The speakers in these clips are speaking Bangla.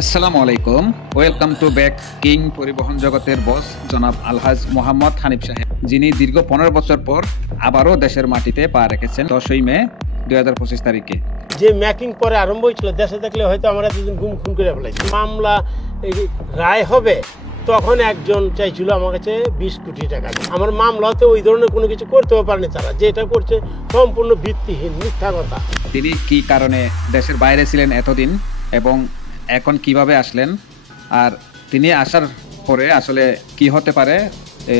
আসসালামু আলাইকুম। ওয়েলকাম টু ব্যাক কিং পরিবহন জগতের বস জনাব আলহাজ মোহাম্মদ হানিফ সাহেব, যিনি দীর্ঘ 15 বছর পর আবারও দেশের মাটিতে পা রেখেছেন 10ই মে 2025 তারিখে। যে ম্যাকিং পরে আরম্ভ হয়েছিল, দেশে থাকলে হয়তো আমরা এতদিন গুম খুন করে ফেলাইছি। মামলা রায় হবে তখন একজন চাইছিল আমার কাছে 20 কোটি টাকা। আমার মামলাতে ওই ধরনের কোনো কিছু করতেও পারেনি তারা, যেটা করছে সম্পূর্ণ ভিত্তিহীন মিথ্যা কথা। তিনি কি কারণে দেশের বাইরে ছিলেন এতদিন এবং এখন কিভাবে আসলেন, আর তিনি আসার পরে আসলে কি হতে পারে,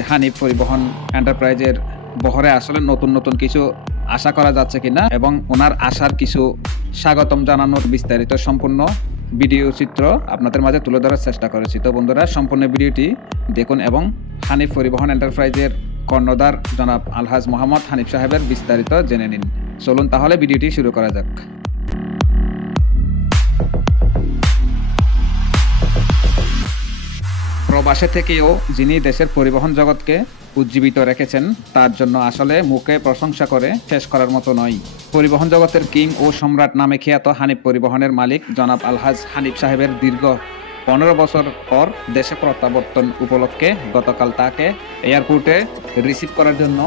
হানিফ পরিবহন এন্টারপ্রাইজের বহরে আসলে নতুন নতুন কিছু আশা করা যাচ্ছে কিনা এবং ওনার আসার কিছু স্বাগতম জানানোর বিস্তারিত সম্পূর্ণ ভিডিও চিত্র আপনাদের মাঝে তুলে ধরার চেষ্টা করেছি। তো বন্ধুরা, সম্পূর্ণ ভিডিওটি দেখুন এবং হানিফ পরিবহন এন্টারপ্রাইজের কর্ণধার জনাব আলহাজ মোহাম্মদ হানিফ সাহেবের বিস্তারিত জেনে নিন। চলুন তাহলে ভিডিওটি শুরু করা যাক। প্রবাসে থেকেও যিনি দেশের পরিবহন জগৎকে উজ্জীবিত রেখেছেন, তার জন্য আসলে মুখে প্রশংসা করে শেষ করার মতো নয়। পরিবহন জগতের কিং ও সম্রাট নামে খ্যাত হানিফ পরিবহনের মালিক জনাব আলহাজ হানিফ সাহেবের দীর্ঘ 15 বছর পর দেশে প্রত্যাবর্তন উপলক্ষে গতকাল তাকে এয়ারপোর্টে রিসিভ করার জন্য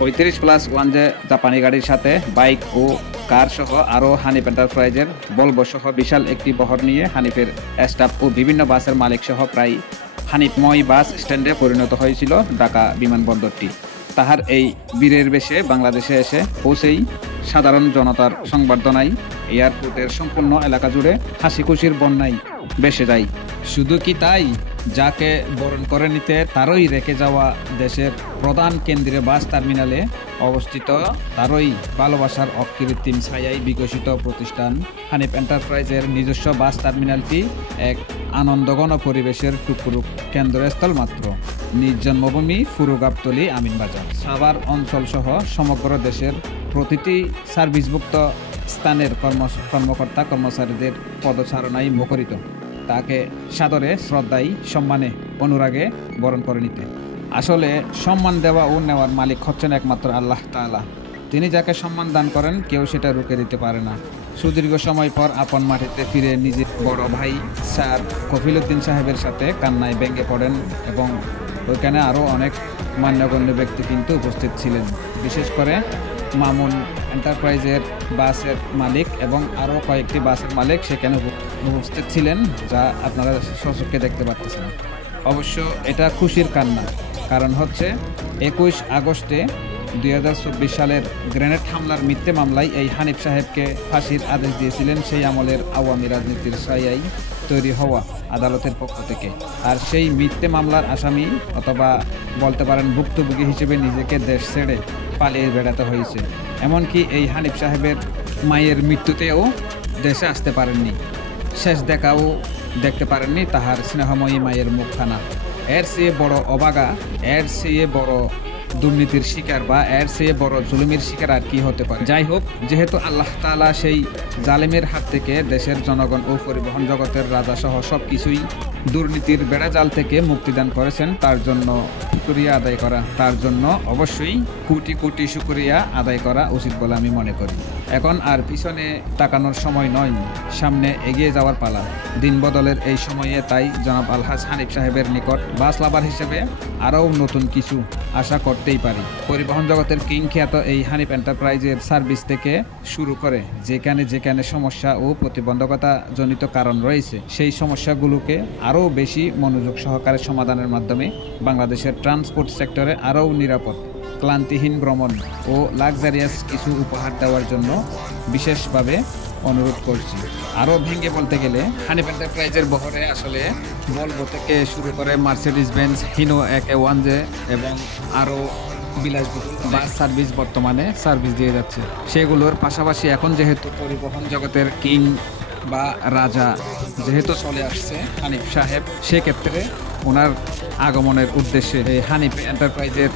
35+1 যে জাপানি গাড়ির সাথে বাইক ও কার সহ আরও হানিফ এন্টারপ্রাইজের বলবো সহ বিশাল একটি বহর নিয়ে হানিফের স্টাফ ও বিভিন্ন বাসের মালিক সহ প্রায় হানিফময় বাস স্ট্যান্ডে পরিণত হয়েছিল ঢাকা বিমানবন্দরটি। তাহার এই বীরের বেশে বাংলাদেশে এসে পৌঁছেই সাধারণ জনতার সংবর্ধনায় এয়ারপোর্টের সম্পূর্ণ এলাকা জুড়ে হাসি খুশির বন্যায় ভেসে যায়। শুধু কি তাই, যাকে বরণ করে নিতে তারই রেখে যাওয়া দেশের প্রধান কেন্দ্রে বাস টার্মিনালে অবস্থিত তারই ভালোবাসার অকৃত্রিম ছায়ায় বিকশিত প্রতিষ্ঠান হানিফ এন্টারপ্রাইজের নিজস্ব বাস টার্মিনালটি এক আনন্দঘন পরিবেশের টুকরুক কেন্দ্রস্থল মাত্র। নিজ জন্মভূমি ফুরুগাবতলী আমিনবাজার সাভার অঞ্চল সহ সমগ্র দেশের প্রতিটি সার্ভিসভুক্ত স্থানের কর্মকর্তা কর্মচারীদের পদচারণায় মুখরিত তাকে সাদরে শ্রদ্ধায় সম্মানে অনুরাগে বরণ করে নিতে। আসলে সম্মান দেওয়া ও নেওয়ার মালিক হচ্ছেন একমাত্র আল্লাহ তাআলা। তিনি যাকে সম্মান দান করেন কেউ সেটা রুখে দিতে পারে না। সুদীর্ঘ সময় পর আপন মাটিতে ফিরে নিজের বড় ভাই স্যার কফিলউদ্দিন সাহেবের সাথে কান্নায় ভেঙে পড়েন এবং ওইখানে আরও অনেক মান্যগণ্য ব্যক্তি কিন্তু উপস্থিত ছিলেন। বিশেষ করে মামুন এন্টারপ্রাইজের বাসের মালিক এবং আরও কয়েকটি বাসের মালিক সেখানে উপস্থিত ছিলেন, যা আপনারা সচক্ষে দেখতে পাচ্ছেন। অবশ্য এটা খুশির কান্না, কারণ হচ্ছে 21 আগস্টে 2024 সালের গ্রেনেড হামলার মিথ্যে মামলায় এই হানিফ সাহেবকে ফাঁসির আদেশ দিয়েছিলেন সেই আমলের আওয়ামী রাজনীতির ছায়ায় তৈরি হওয়া আদালতের পক্ষ থেকে। আর সেই মিথ্যে মামলার আসামি অথবা বলতে পারেন ভুক্তভোগী হিসেবে নিজেকে দেশ ছেড়ে পালিয়ে বেড়াতে হয়েছে। এমনকি এই হানিফ সাহেবের মায়ের মৃত্যুতেও দেশে আসতে পারেননি, শেষ দেখাও দেখতে পারেননি তাহার স্নেহময়ী মায়ের মুখখানা। এর চেয়ে বড় অবাগা, এর চেয়ে বড় দুর্নীতির শিকার বা এর চেয়ে বড় জুলুমের শিকার আর কি হতে পারে। যাই হোক, যেহেতু আল্লাহ তাআলা সেই জালেমের হাত থেকে দেশের জনগণ ও পরিবহন জগতের রাজা সহ সব কিছুই দুর্নীতির বেড়াজাল থেকে মুক্তিদান করেছেন, তার জন্য শুকরিয়া আদায় করা, তার জন্য অবশ্যই কোটি কোটি শুকরিয়া আদায় করা উচিত বলে আমি মনে করি। এখন আর পিছনে তাকানোর সময় নয়, সামনে এগিয়ে যাওয়ার পালা। দিন বদলের এই সময়ে তাই জনাব আলহাজ হানিফ সাহেবের নিকট বাস লাভার হিসেবে আরও নতুন কিছু আশা করতেই পারি। পরিবহন জগতের কিং খ্যাত এই হানিফ এন্টারপ্রাইজের সার্ভিস থেকে শুরু করে যেখানে যেখানে সমস্যা ও প্রতিবন্ধকতা জনিত কারণ রয়েছে, সেই সমস্যাগুলোকে আরও বেশি মনোযোগ সহকারে সমাধানের মাধ্যমে বাংলাদেশের ট্রান্সপোর্ট সেক্টরে আরও নিরাপদ, ক্লান্তিহীন ভ্রমণ ও লাক্সারিয়াস কিছু উপহার দেওয়ার জন্য বিশেষভাবে অনুরোধ করছি। আরও ভেঙে বলতে গেলে হানিফ এন্টারপ্রাইজের বহরে আসলে ভলভো থেকে শুরু করে মার্সিডিজ বেঞ্জ, হিনো AK1J এবং আরও বিলাসবহুল বাস সার্ভিস বর্তমানে সার্ভিস দিয়ে যাচ্ছে। সেগুলোর পাশাপাশি এখন যেহেতু পরিবহন জগতের কিং বা রাজা যেহেতু চলে আসছে হানিফ সাহেব, সেক্ষেত্রে ওনার আগমনের উদ্দেশ্যে এই হানিফ এন্টারপ্রাইজের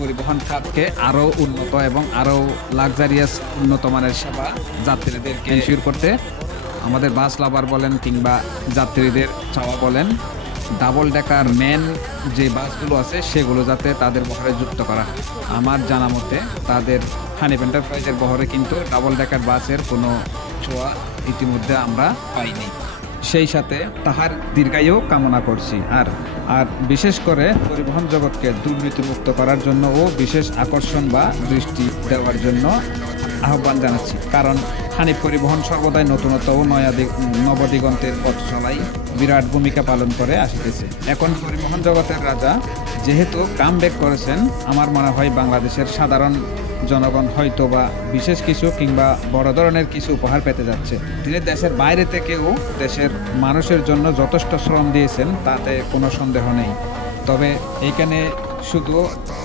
পরিবহন খাতকে আরও উন্নত এবং আরও লাক্সারিয়াস উন্নত মানের সেবা যাত্রীদেরকে এনশিওর করতে আমাদের বাস লাভার বলেন কিংবা যাত্রীদের চাওয়া বলেন, ডাবল ডেকার মেন যে বাসগুলো আছে সেগুলো যাতে তাদের বহরে যুক্ত করা। আমার জানা মতে তাদের হানিফ এন্টারপ্রাইজের বহরে কিন্তু ডাবল ডেকার বাসের কোনো ছোঁয়া ইতিমধ্যে আমরা পাইনি। সেই সাথে তাহার দীর্ঘায়ু কামনা করছি। আর বিশেষ করে পরিবহন জগৎকে দুর্নীতিমুক্ত করার জন্য ও বিশেষ আকর্ষণ বা দৃষ্টি দেওয়ার জন্য আহ্বান জানাচ্ছি। কারণ হানিফ পরিবহন সর্বদাই নতুনত্ব ও নবদিগন্তের পথ চলাই বিরাট ভূমিকা পালন করে আসিতেছে। এখন পরিবহন জগতের রাজা যেহেতু কামব্যাক করেছেন, আমার মনে হয় বাংলাদেশের সাধারণ জনগণ হয়তো বা বিশেষ কিছু কিংবা বড় ধরনের কিছু উপহার পেতে যাচ্ছে। তিনি দেশের বাইরে থেকেও দেশের মানুষের জন্য যথেষ্ট শ্রম দিয়েছেন, তাতে কোনো সন্দেহ নেই। তবে এইখানে শুধু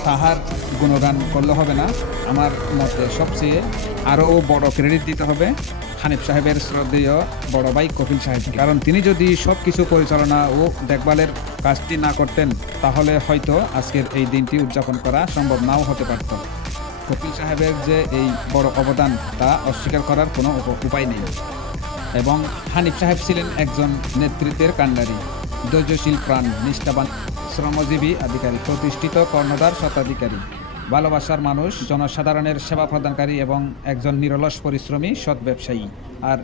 তাহার গুণগান করলে হবে না, আমার মতে সবচেয়ে আরও বড় ক্রেডিট দিতে হবে হানিফ সাহেবের শ্রদ্ধেয় বড় ভাই কপিল সাহেবকে। কারণ তিনি যদি সব কিছু পরিচালনা ও দেখভালের কাজটি না করতেন, তাহলে হয়তো আজকের এই দিনটি উদযাপন করা সম্ভব নাও হতে পারত। কপিল সাহেবের যে এই বড় অবদান তা অস্বীকার করার কোনো উপায় নেই। এবং হানিফ সাহেব ছিলেন একজন নেতৃত্বের কাণ্ডারি, ধৈর্যশীল প্রাণ, নিষ্ঠাবান, শ্রমজীবী আধিকারিক, প্রতিষ্ঠিত কর্ণধার স্বত্বাধিকারী, ভালোবাসার মানুষ, জনসাধারণের সেবা প্রদানকারী এবং একজন নিরলস পরিশ্রমী সৎ ব্যবসায়ী। আর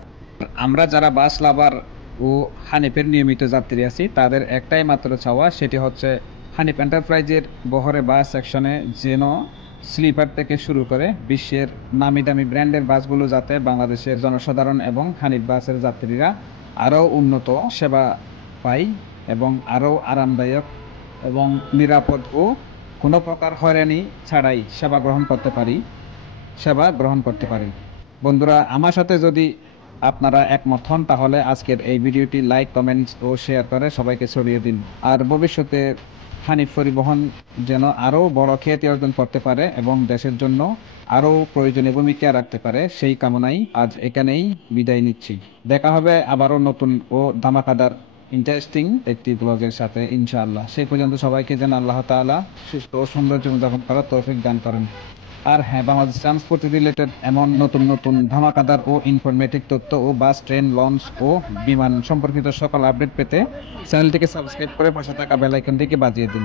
আমরা যারা বাস লাভার ও হানিফের নিয়মিত যাত্রী আছি, তাদের একটাই মাত্র চাওয়া, সেটি হচ্ছে হানিফ এন্টারপ্রাইজের বহরে বাস সেকশনে যেন স্লিপার থেকে শুরু করে বিশ্বের নামি দামি ব্র্যান্ডের বাসগুলো যাতে বাংলাদেশের জনসাধারণ এবং হানিফ বাসের যাত্রীরা আরও উন্নত সেবা পায় এবং আরও আরামদায়ক এবং নিরাপদ ও কোনো প্রকার হয়রানি ছাড়াই সেবা গ্রহণ করতে পারি। বন্ধুরা, আমার সাথে যদি আপনারা একমত হন, তাহলে আজকের এই ভিডিওটি লাইক, কমেন্টস ও শেয়ার করে সবাইকে ছড়িয়ে দিন। আর ভবিষ্যতে হানিফ পরিবহন যেন আরও বড় খ্যাতি অর্জন করতে পারে এবং দেশের জন্য আরও প্রয়োজনীয় ভূমিকা রাখতে পারে, সেই কামনাই আজ এখানেই বিদায় নিচ্ছি। দেখা হবে আবারও নতুন ও ধামাকাদার ইন্টারেস্টিং একটি ব্লগের সাথে ইনশাআল্লাহ। সেই পর্যন্ত সবাইকে যেন আল্লাহ তাআলা সুস্থ ও সুন্দর জীবনযাপন করার তৌফিক দান করেন। আর হ্যাঁ, বাংলাদেশ ট্রান্সপোর্ট রিলেটেড এমন নতুন নতুন ধামাকাদার ও ইনফরমেটিভ তথ্য ও বাস, ট্রেন, লঞ্চ ও বিমান সম্পর্কিত সকল আপডেট পেতে চ্যানেলটিকে সাবস্ক্রাইব করে পাশে থাকা বেল আইকনটিকে বাজিয়ে দিন।